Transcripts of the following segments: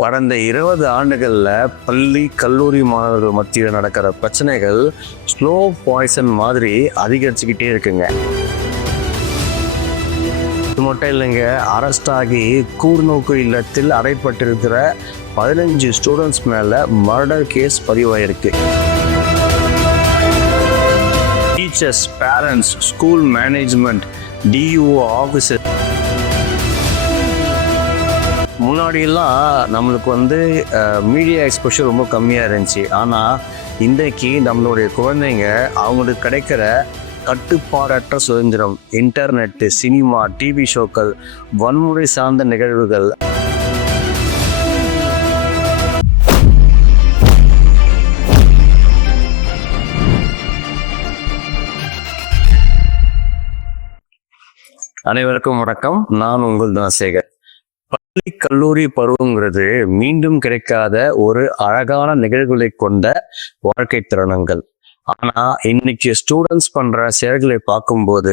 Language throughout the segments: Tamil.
கடந்த 20 ஆண்டுகள்ல பள்ளி கல்லூரி மாணவர்கள் மத்தியில் நடக்கிற பிரச்சனைகள் ஸ்லோ பாய்சன் மாதிரி அதிகரிச்சுக்கிட்டே இருக்குங்க. இது மட்டும் இல்லைங்க, அரெஸ்ட் ஆகி கூர்நோக்கு இல்லத்தில் அடைப்பட்டிருக்கிற 15 ஸ்டூடெண்ட்ஸ் மேல மர்டர் கேஸ் பதிவாயிருக்கு. Teachers, parents, school management, DEO officer, முன்னாடியெல்லாம் நம்மளுக்கு மீடியா எக்ஸ்போஷர் ரொம்ப கம்மியாக இருந்துச்சு. ஆனால் இன்றைக்கு நம்மளுடைய குழந்தைங்க அவங்களுக்கு கிடைக்கிற கட்டுப்பாடற்ற சுதந்திரம், இன்டர்நெட்டு, சினிமா, டிவி ஷோக்கள், வன்முறை சார்ந்த நிகழ்வுகள், அனைவருக்கும் வணக்கம். நான் உங்கள் தனசேகர். பள்ளி கல்லூரி பருவங்கிறது மீண்டும் கிடைக்காத ஒரு அழகான நிகழ்வுகளை கொண்ட வாழ்க்கை தருணங்கள். ஆனா இன்னைக்கு ஸ்டூடெண்ட்ஸ் பண்ற செயல்களை பார்க்கும்போது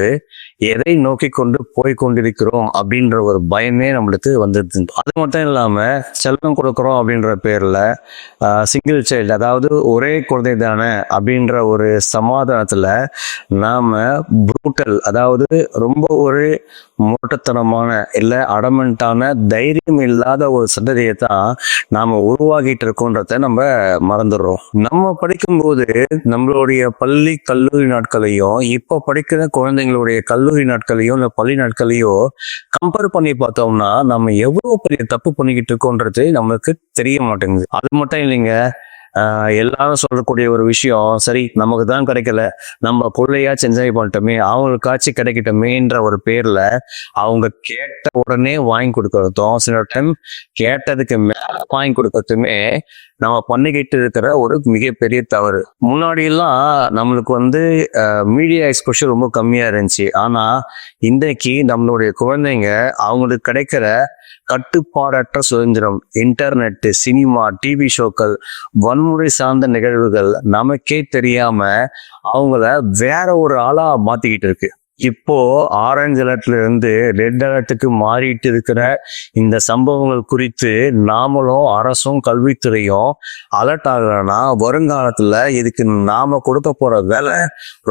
எதை நோக்கி கொண்டு போய் கொண்டிருக்கிறோம் அப்படின்ற ஒரு பயமே நம்மளுக்கு வந்துடுது. அது மட்டும் இல்லாம செல்லம் கொடுக்குறோம் அப்படின்ற பேர்ல சிங்கிள் சைல்டு, அதாவது ஒரே குழந்தை தானே அப்படின்ற ஒரு சமாதானத்துல நாம ப்ரூட்டல், அதாவது ரொம்ப ஒரு மூட்டத்தனமான இல்லை அடமெண்டான தைரியம் இல்லாத ஒரு சந்ததியை தான் நாம உருவாக்கிட்டு இருக்கோன்றத நம்ம மறந்துடுறோம். நம்ம படிக்கும்போது நம்மளுடைய பள்ளி கல்லூரி நாட்களையும் இப்போ படிக்கிற குழந்தைங்களுடைய கல்லூரி நாட்களையும் இல்லை பள்ளி நாட்களையும் கம்பேர் பண்ணி பார்த்தோம்னா நம்ம எவ்வளவு பெரிய தப்பு பண்ணிக்கிட்டு இருக்கோன்றது நம்மளுக்கு தெரிய மாட்டேங்குது. அது மட்டும் இல்லைங்க, எல்லாரும் சொல்லக்கூடிய ஒரு விஷயம், சரி நமக்கு தான் கிடைக்கல, நம்ம பிள்ளையாச்சும் என்ஜாய் பண்ணிட்டோமே, அவங்களுக்காச்சும் கிடைக்கட்டுமேன்ற ஒரு பேர்ல அவங்க கேட்ட உடனே வாங்கி கொடுக்கறதும், சில டைம் கேட்டதுக்கு மேல வாங்கி கொடுக்கறதுமே நம்ம பண்ணிக்கிட்டு இருக்கிற ஒரு மிகப்பெரிய தவறு. முன்னாடியெல்லாம் நம்மளுக்கு மீடியா எக்ஸ்போஷர் ரொம்ப கம்மியா இருந்துச்சு. ஆனா இன்றைக்கு நம்மளுடைய குழந்தைங்க அவங்களுக்கு கிடைக்கிற கட்டுப்பாடற்ற சுதந்திரம், இன்டர்நெட்டு, சினிமா, டிவி ஷோக்கள், வன்முறை சார்ந்த நிகழ்வுகள் நமக்கே தெரியாம அவங்கள வேற ஒரு ஆளா மாத்திக்கிட்டு இருக்கு. இப்போ ஆரஞ்சு அலர்ட்ல இருந்து ரெட் அலர்ட்டுக்கு மாறிட்டு இருக்கிற இந்த சம்பவங்கள் குறித்து நாமளும் அரசும் கல்வித்துறையும் அலர்ட் ஆகலைன்னா வருங்காலத்துல இதுக்கு நாம கொடுக்க போற வேலை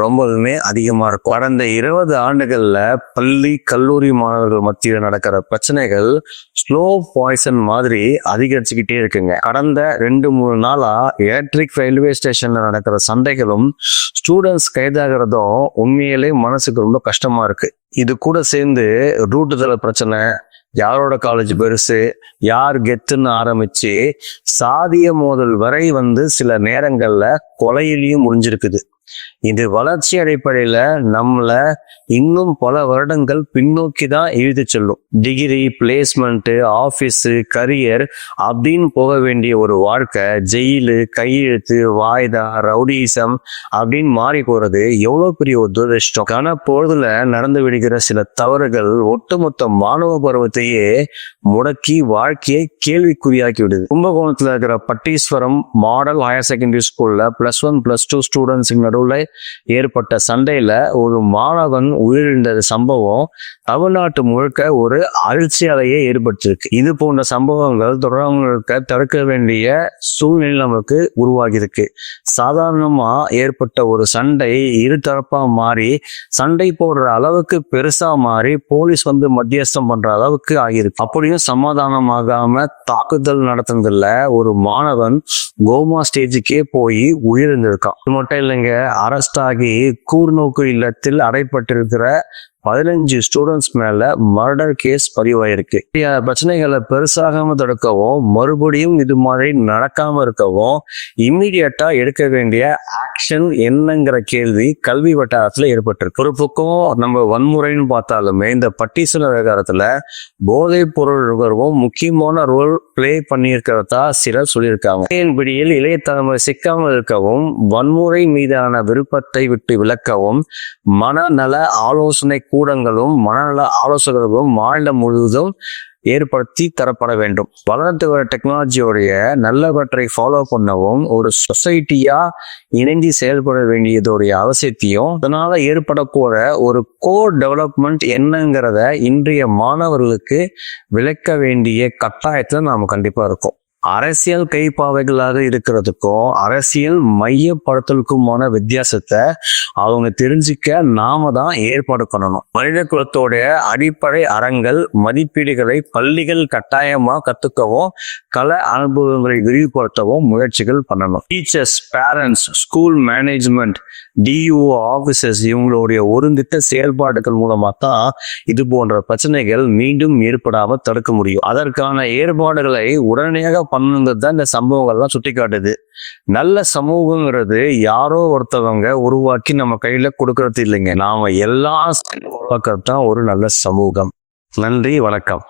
ரொம்பவுமே அதிகமா இருக்கும். கடந்த 20 ஆண்டுகள்ல பள்ளி கல்லூரி மாணவர்கள் மத்தியில் நடக்கிற பிரச்சனைகள் ஸ்லோ பாய்சன் மாதிரி அதிகரிச்சுக்கிட்டே இருக்குங்க. கடந்த 2-3 நாளா எலக்ட்ரிக் ரயில்வே ஸ்டேஷன்ல நடக்கிற சண்டைகளும் ஸ்டூடெண்ட்ஸ் கைதாகிறதும் உண்மையிலே மனசுக்கு ரொம்ப கஷ்டமா இருக்கு. இது கூட சேர்ந்து ரூட்டுதல பிரச்சனை, யாரோட காலேஜ் பெருசு, யார் கெத்துன்னு ஆரம்பிச்சு சாதிய மோதல் வரை சில நேரங்கள்ல கொலையிலையும் முடிஞ்சிருக்குது. இது வளர்ச்சி அடிப்படையில நம்மள இன்னும் பல வருடங்கள் பின்னோக்கி தான் இழுத்து செல்லும். டிகிரி, பிளேஸ்மெண்ட், ஆபீஸ், கரியர் அப்படின்னு போக வேண்டிய ஒரு வாழ்க்கை ஜெயிலு, கையெழுத்து, வாய்தா, ரவுடிசம் அப்படின்னு மாறி போறது எவ்வளவு பெரிய ஒரு துரதிருஷ்டம். கனப்பொழுதுல நடந்து விடுகிற சில தவறுகள் ஒட்டுமொத்த மாணவ பருவத்தையே முடக்கி வாழ்க்கையை கேள்விக்குறியாக்கி விடுது. கும்பகோணத்துல இருக்கிற பட்டீஸ்வரம் மாடல் ஹையர் செகண்டரி ஸ்கூல்ல +1 +2 ஸ்டூடெண்ட்ஸ் நடுவுல ஏற்பட்ட சண்டையில ஒரு மாணவன் உயிரிழந்த சம்பவம் தமிழ்நாட்டு முழுக்க ஒரு அதிர்ச்சி அலையை ஏற்படுத்தியிருக்கு. இது போன்ற சம்பவங்கள் தொடர்ந்து தடுக்க வேண்டிய சூழ்நிலை நமக்கு உருவாகி இருக்கு. சாதாரணமா ஏற்பட்ட ஒரு சண்டை இருதரப்பா மாறி சண்டை போடுற அளவுக்கு பெருசா மாறி போலீஸ் மத்தியஸ்தம் பண்ற அளவுக்கு ஆகியிருக்கு. அப்படியும் சமாதானமாகாம தாக்குதல் நடத்துனதுல ஒரு மாணவன் கோமா ஸ்டேஜுக்கே போய் உயிரிழந்திருக்கான். இது மட்டும் இல்லைங்க, அரெஸ்ட் ஆகி கூர்நோக்கு இல்லத்தில் அடைப்பட்டிருக்கிற 15 ஸ்டூடெண்ட்ஸ் மேல மர்டர் கேஸ் பதிவாயிருக்கு. பிரச்சனைகளை பெருசாகாம தடுக்கவும், மறுபடியும் இது மாதிரி நடக்காம இருக்கவும் இம்மிடியட்டா எடுக்க வேண்டிய ஆக்ஷன் என்னங்கிற கேள்வி கல்வி வட்டாரத்துல ஏற்பட்டிருக்கு. ஒரு பக்கம் நம்ம வன்முறைன்னு பார்த்தாலுமே இந்த பட்டீஸ்வரர் விவகாரத்துல போதைப் பொருள் நுகர்வும் முக்கியமான ரோல் பிளே பண்ணியிருக்கிறதா சிலர் சொல்லியிருக்காங்க. பிடியில் இளைய தலைமுறை சிக்காமல் இருக்கவும், வன்முறை மீதான விருப்பத்தை விட்டு விலக்கவும் மனநல ஆலோசனை கூடங்களும் மனநல ஆலோசகர்களும் மாநிலம் முழுவதும் ஏற்படுத்தி தரப்பட வேண்டும். வளர்ந்து வர டெக்னாலஜியோடைய நல்லவற்றை ஃபாலோ பண்ணவும் ஒரு சொசைட்டியா இணைந்து செயல்பட வேண்டியதோடைய அவசியத்தையும் அதனால ஏற்படக்கூட ஒரு கோர் டெவலப்மெண்ட் என்னங்கிறத இன்றைய மாணவர்களுக்கு விளக்க வேண்டிய கட்டாயத்துல நாம கண்டிப்பா இருக்கோம். அரசியல் கைப்பாவைகளாக இருக்கிறதுக்கும் அரசியல் மையப்படுத்தலுக்குமான வித்தியாசத்தை அவங்க தெரிஞ்சுக்க நாம தான் ஏற்பாடு பண்ணணும். மனித குலத்தோடைய அடிப்படை அறங்கள் மதிப்பீடுகளை பள்ளிகள் கட்டாயமா கத்துக்கவும் கல அனுபவங்களை விரிவுபடுத்தவும் முயற்சிகள் பண்ணணும். Teachers, parents, school management, டியூஓ officers இவங்களுடைய ஒருங்கிட்ட செயல்பாடுகள் மூலமா தான் இது போன்ற பிரச்சனைகள் மீண்டும் ஏற்படாம தடுக்க முடியும். அதற்கான ஏற்பாடுகளை உடனடியாக பண்ணுங்கிறது தான் இந்த சம்பவங்கள்லாம் சுட்டி காட்டுது. நல்ல சமூகங்கிறது யாரோ ஒருத்தவங்க உருவாக்கி நம்ம கையில கொடுக்கறது இல்லைங்க. நாம எல்லாம் உருவாக்குறது தான் ஒரு நல்ல சமூகம். நன்றி, வணக்கம்.